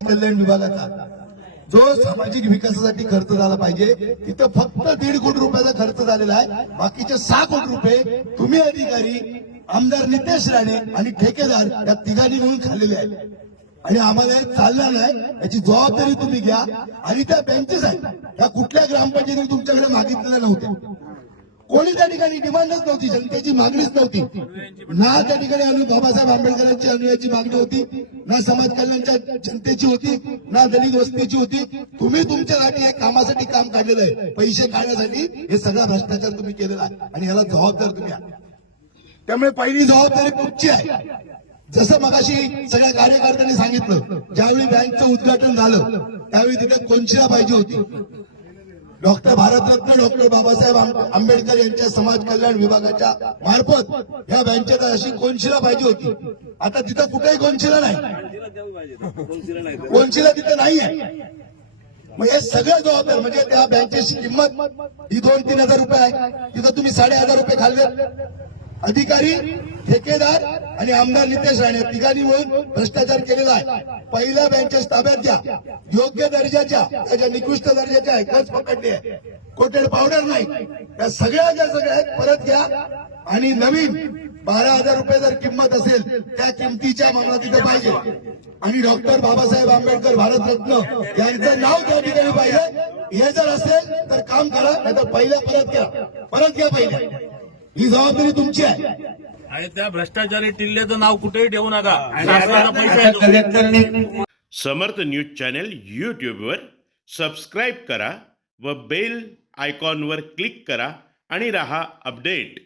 कल्याण विभागाचा. जो सामाजिक विकासासाठी खर्च झाला पाहिजे तिथं फक्त दीड कोटी रुपयाचा खर्च झालेला आहे. बाकीचे सहा कोटी रुपये तुम्ही अधिकारी आमदार नितेश राणे आणि ठेकेदार या तिघांनी मिळून खाल्लेले आहेत. आणि आम्हाला हे चालणार नाही याची जबाबदारी तुम्ही घ्या. आणि त्या बँचेस आहेत त्या कुठल्या ग्रामपंचायतीने तुमच्याकडे मागितलेल्या नव्हत्या. कोणी त्या ठिकाणी डिमांडच नव्हती जनतेची मागणीच नव्हती. ना त्या ठिकाणी अनु बाबासाहेब आंबेडकरांची अनुयाची मागणी होती ना समाज कल्याणच्या जनतेची होती ना दलित वस्तीची होती. तुम्ही तुमच्यासाठी या कामासाठी काम काढलेलं आहे. पैसे काढण्यासाठी हे सगळा भ्रष्टाचार तुम्ही केलेला आहे आणि याला जबाबदार तुम्ही आहात. त्यामुळे पहिली जबाबदारी तुमची आहे. जसं मगाशी सगळ्या कार्यकर्त्यांनी सांगितलं ज्यावेळी बँकचं उद्घाटन झालं त्यावेळी तिथे कोणशिला पाहिजे होती. डॉक्टर भारतरत्न डॉक्टर बाबासाहेब आंबेडकर यांच्या समाज कल्याण विभागाच्या मार्फत या बँकेत अशी कोनशिला पाहिजे होती. आता तिथं कुठेही कोनशिला नाही. कोनशिला तिथं नाही आहे मग हे सगळं जबाबदार म्हणजे त्या बँकेची किंमत ही दोन तीन हजार रुपये आहे. तिथं तुम्ही साडे हजार रुपये खाल्ले अधिकारी ठेकेदार आणि आमदार नितेश राणे तिघांनी मिळून भ्रष्टाचार केलेला आहे. पहिल्या बँकच्या ताब्यात घ्या. योग्य दर्जाच्या त्याच्या निकृष्ट दर्जाच्या आहे. पकडले कोटेड पावडर नाही. या सगळ्या ज्या सगळ्या परत घ्या. आणि नवीन बारा हजार रुपये जर किंमत असेल त्या किमतीच्या मला तिथे पाहिजे. आणि डॉक्टर बाबासाहेब आंबेडकर भारतरत्न यांचं नाव त्या ठिकाणी पाहिजे. हे जर असेल तर काम करा. नाही तर पहिल्या परत घ्या. परत घ्या पहिले. ही जबाबदारी तुमची आहे. आणि त्या भ्रष्टाचारी टिल्लेचं नाव कुठेही ठेवू नका. शासनाचा पैसा आहे तो. कलेक्टरने समर्थ न्यूज चॅनल यूट्यूबवर सबस्क्राईब करा व बेल आयकॉनवर क्लिक करा आणि रहा अपडेट.